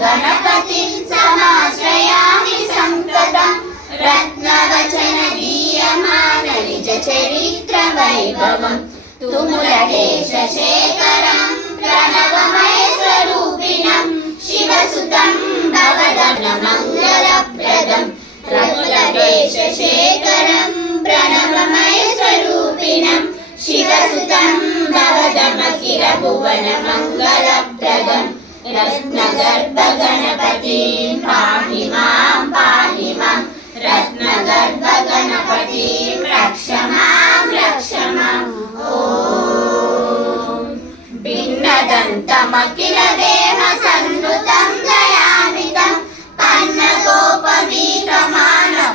गणपतिं समाश्रयामि संततं रत्नवचन दीयमान निज चरित्र वैभवं तुमुलकेश शेखरं प्रणवमय स्वरूपिणं शिवसुतं भवदन मंगलप्रदं तुमुलकेश शेखरं प्रणवमय स्वरूपिणं शिवसुतं भवदमखिल भुवन मंगलप्रदं रत्नगर्भ गणपतिं पाहि मां रत्नगर्भ गणपतिं रक्ष मां ॐ भिन्नदन्तमखिल देह संनुतं दयानितं पन्नगोपवीतमान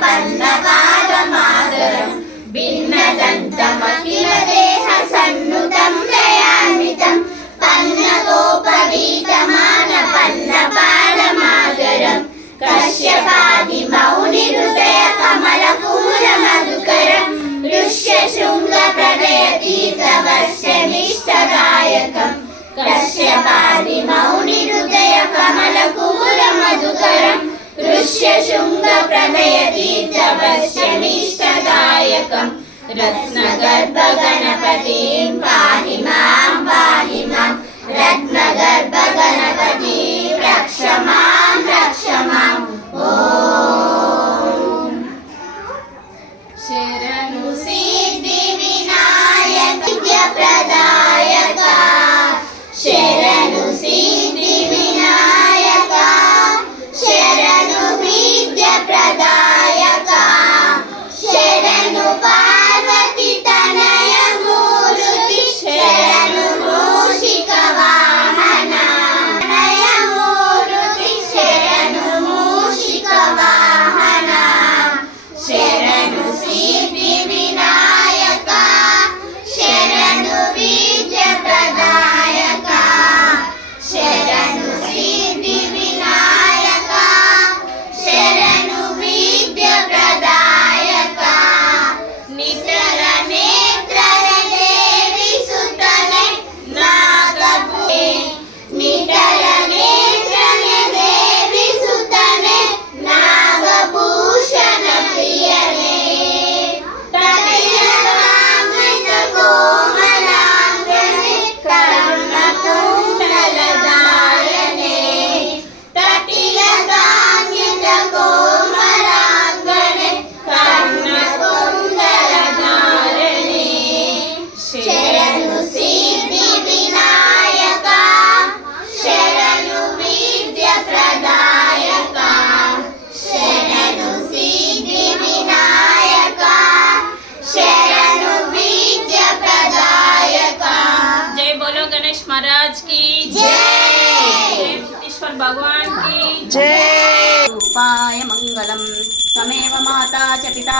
पन्नपादमादरं भिन्नदन्तमखिल देह संनुतं दयानितं पन्नगोपवीतमान पन्नपादमादरं कश्यपादि मौनि हृदय कमल कुमुल मधुकरं ऋष्यशृङ्ग प्रदय तीर्थवर्षमिष्टदायकं कश्यपादि मौनि हृदय कमल कुमुल मधुकरं ऋष्यशृङ्ग प्रदय तीर्थवर्षमिष्टदायकं रत्नगर्भ गणपतिं पाहि मां रत्नगर्भ गणपतिं रक्ष मां ॐ शरणु सिद्धि विनायक विद्याप्रदायक शरणु सिद्धि विनायक शरणु विद्याप्रदायक शरणु पार्वती तनय मूर्ति शरणु मूषिक वाहन तनय मूर्ति शरणु मूषिक वाहन शरणु सिद्धि विनायक शरणु विद्या प्रदायक शरणु सिद्धि विनायक शरणु विद्या प्रदायक नितर नेत्रर देवी सुतने नागभूषणे नितर नेत्रर देवी सुतने नागभूषण प्रियने तटिलकामृत कोमलांगने कर्णकुण्डलदायने तटिलकामृत कोमलांगने कर्णकुण्डलधारणे शरणु सिद्धि विनायक शरणु विद्या प्रदायक शरणु सिद्धि विनायक शरणु विद्या प्रदायक। जय बोलो गणेश महाराज की जय, ईश्वर भगवान की जय। रूपाय मंगलम तमेव माता च पिता